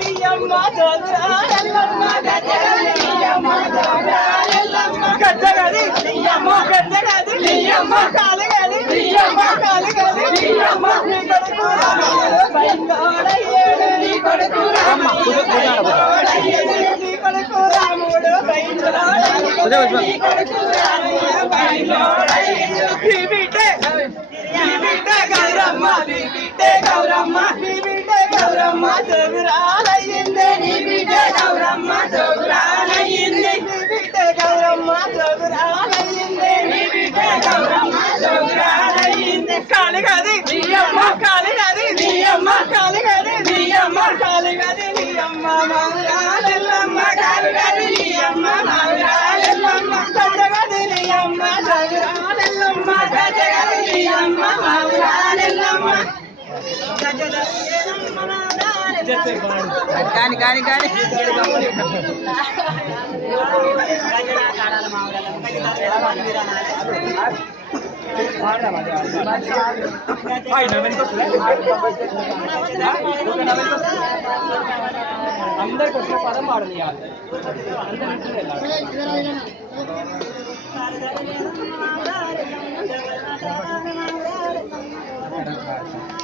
నీయమ్మ జోగురా ఎల్లమ్మ గజ్జగది నీయమ్మ జోగురా ఎల్లమ్మ గజ్జగది నీయమ్మ గజ్జగది నీయమ్మ కాలిగది నీయమ్మ కాలిగది నీయమ్మ నీ కొడుకు రాముడు బయటోడయ్యేడు నీ కొడుకు రాముడు బయటోడయ్యేడు నీ కొడుకు రాముడు బయటోడయ్యేడు నీ కొడుకు రాముడు బయటోడయ్యేడు ఈ బిడ్డే గౌరమ్మ నీ బిడ్డే గౌరమ్మ నీ బిడ్డే గౌరమ్మ జోగురాలయ్యింది నీ బిడ్డే గౌరమ్మ జోగురాలయ్యింది నీ బిడ్డే గౌరమ్మ జోగురాలయ్యింది నీ బిడ్డే గౌరమ్మ జోగురాలయ్యింది కాలిగది నీయమ్మ కాలిగది నీయమ్మ కాలిగది నీయమ్మ కాలిగది నీయమ్మ మావురాలెల్లమ్మ కాలిగది నీయమ్మ మావురాలెల్లమ్మ గజగది నీయమ్మ జోగురాలెల్లమ్మ గజగది నీయమ్మ మావురాలెల్లమ్మ కానీ కానీ కానీ అందరికి వచ్చిన పదం పాడదు అందరూ